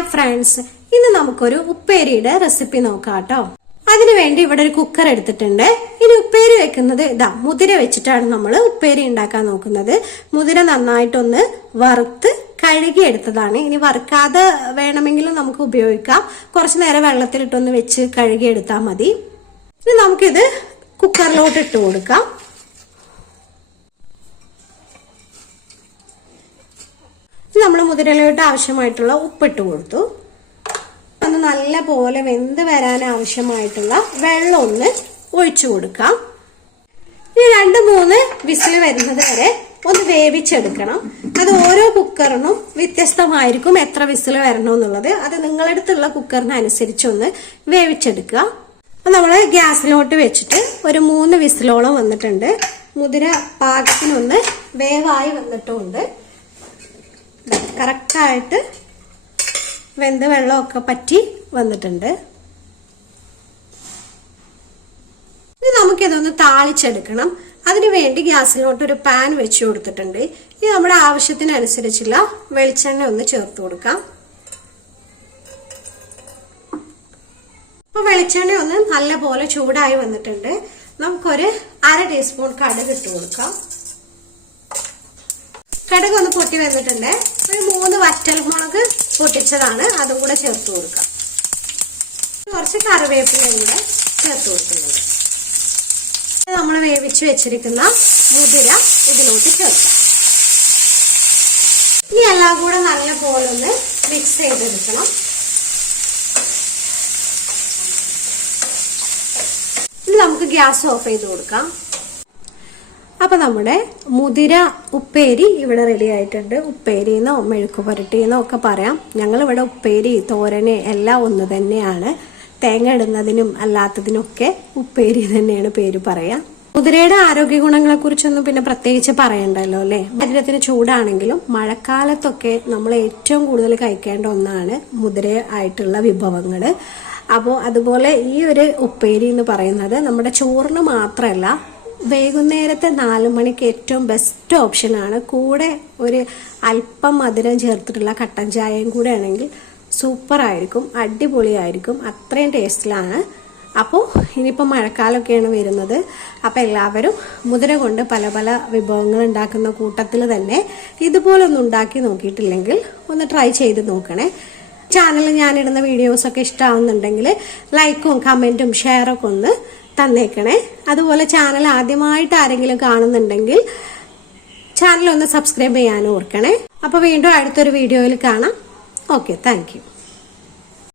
Hi friends ഇന്ന് നമുക്കൊരു ഉപ്പേരിയുടെ recipe നോക്കാം കേട്ടോ അതിനുവേണ്ടി ഇവിടെ ഒരു കുക്കർ എടുത്തിട്ടുണ്ട്. ഇനി ഉപ്പേരി വെക്കുന്നത് ഇതാ മുതിര വെച്ചിട്ടാണ് നമ്മൾ ഉപ്പേരി ഉണ്ടാക്കാൻ നോക്കുന്നത്. മുതിര നന്നായിട്ടൊന്ന് വറുത്ത് കഴുകി എടുത്തതാണ് ഇനി വറുക്കാതെ വേണമെങ്കിലും നമുക്ക് ഉപയോഗിക്കാം. കുറച്ച് നേരം വെള്ളത്തിലിട്ടൊന്ന് വെച്ച് കഴുകി എടുത്താൽ മതി. ഇനി നമുക്കിത് കുക്കറിലോട്ട് ഇട്ട് കൊടുക്കാം. നമ്മൾ മുതിരയിലോട്ട് ആവശ്യമായിട്ടുള്ള ഉപ്പിട്ട് കൊടുത്തു. ഒന്ന് നല്ല പോലെ വെന്ത് വരാൻ ആവശ്യമായിട്ടുള്ള വെള്ളം ഒന്ന് ഒഴിച്ചു കൊടുക്കാം. ഇനി രണ്ട് മൂന്ന് വിസിൽ വരുന്നത് വരെ ഒന്ന് വേവിച്ചെടുക്കണം. അത് ഓരോ കുക്കറിനും വ്യത്യസ്തമായിരിക്കും എത്ര വിസിൽ വരണം എന്നുള്ളത് അത് നിങ്ങളടുത്തുള്ള കുക്കറിനനുസരിച്ച് ഒന്ന് വേവിച്ചെടുക്കുക. അപ്പൊ നമ്മൾ ഗ്യാസിലോട്ട് വെച്ചിട്ട് ഒരു മൂന്ന് വിസിലോളം വന്നിട്ടുണ്ട്. മുതിര പാകത്തിനൊന്ന് വേവായി വന്നിട്ടുമുണ്ട് കറക്റ്റായിട്ട് വെന്ത് വെള്ളമൊക്കെ പറ്റി വന്നിട്ടുണ്ട്. ഇനി നമുക്കിതൊന്ന് താളിച്ചെടുക്കണം. അതിനു വേണ്ടി ഗ്യാസിലോട്ട് ഒരു പാൻ വെച്ച് കൊടുത്തിട്ടുണ്ട്. ഇനി നമ്മുടെ ആവശ്യത്തിനനുസരിച്ചുള്ള വെളിച്ചെണ്ണ ഒന്ന് ചേർത്ത് കൊടുക്കാം. അപ്പൊ വെളിച്ചെണ്ണ ഒന്ന് നല്ല പോലെ ചൂടായി വന്നിട്ടുണ്ട്. നമുക്കൊരു അര ടീസ്പൂൺ കടുക് ഇട്ട് കൊടുക്കാം. കടുക് ഒന്ന് പൊട്ടി വന്നിട്ടുണ്ട്. ഒരു മൂന്ന് വറ്റൽമുളക് പൊട്ടിച്ചതാണ്. അതും കൂടെ ചേർത്ത് കൊടുക്കാം. കുറച്ച് കറിവേപ്പിലയും കൂടെ ചേർത്ത് കൊടുക്കുന്നുണ്ട് നമ്മൾ വേവിച്ച് വെച്ചിരിക്കുന്ന മുതിര ഇതിലോട്ട് ചേർക്കാം. ഇനി എല്ലാം കൂടെ നല്ല പോലെ ഒന്ന് മിക്സ് ചെയ്തെടുക്കണം. ഇനി നമുക്ക് ഗ്യാസ് ഓഫ് ചെയ്ത് കൊടുക്കാം. അപ്പൊ നമ്മുടെ മുതിര ഉപ്പേരി ഇവിടെ റെഡി ആയിട്ടുണ്ട്. ഉപ്പേരിന്നോ മെഴുക്ക് പുരട്ടിന്നോ ഒക്കെ പറയാം. ഞങ്ങൾ ഇവിടെ ഉപ്പേരി തോരന് എല്ലാം ഒന്ന് തന്നെയാണ്. തേങ്ങ ഇടുന്നതിനും അല്ലാത്തതിനൊക്കെ ഉപ്പേരി തന്നെയാണ് പേര് പറയാം. മുതിരയുടെ ആരോഗ്യ ഗുണങ്ങളെ കുറിച്ചൊന്നും പിന്നെ പ്രത്യേകിച്ച് പറയണ്ടല്ലോ അല്ലെ? ശരീരത്തിന് ചൂടാണെങ്കിലും മഴക്കാലത്തൊക്കെ നമ്മൾ ഏറ്റവും കൂടുതൽ കഴിക്കേണ്ട ഒന്നാണ് മുതിര ആയിട്ടുള്ള വിഭവങ്ങൾ അപ്പോൾ അതുപോലെ ഈ ഒരു ഉപ്പേരി എന്ന് പറയുന്നത് നമ്മുടെ ചോറിന് മാത്രമല്ല വൈകുന്നേരത്തെ നാല് മണിക്ക് ഏറ്റവും ബെസ്റ്റ് ഓപ്ഷനാണ് കൂടെ ഒരു അല്പം മധുരം ചേർത്തിട്ടുള്ള കട്ടൻ ചായയും കൂടെ ആണെങ്കിൽ സൂപ്പറായിരിക്കും അടിപൊളിയായിരിക്കും. അത്രയും ടേസ്റ്റിലാണ് അപ്പോൾ ഇനിയിപ്പോൾ മഴക്കാലമൊക്കെയാണ് വരുന്നത്. അപ്പോൾ എല്ലാവരും മുതിര കൊണ്ട് പല പല വിഭവങ്ങൾ ഉണ്ടാക്കുന്ന കൂട്ടത്തിൽ തന്നെ ഇതുപോലൊന്നും ഉണ്ടാക്കി നോക്കിയിട്ടില്ലെങ്കിൽ ഒന്ന് ട്രൈ ചെയ്ത് നോക്കണേ. ചാനലിൽ ഞാനിടുന്ന വീഡിയോസൊക്കെ ഇഷ്ടമാവുന്നുണ്ടെങ്കിൽ ലൈക്കും കമന്റും ഷെയറൊക്കെ ഒന്ന് തന്നേക്കണേ. അതുപോലെ ചാനൽ ആദ്യമായിട്ട് ആരെങ്കിലും കാണുന്നുണ്ടെങ്കിൽ ചാനൽ ഒന്ന് സബ്സ്ക്രൈബ് ചെയ്യാനും ഓർക്കണേ. അപ്പോൾ വീണ്ടും അടുത്തൊരു വീഡിയോയിൽ കാണാം. Okay thank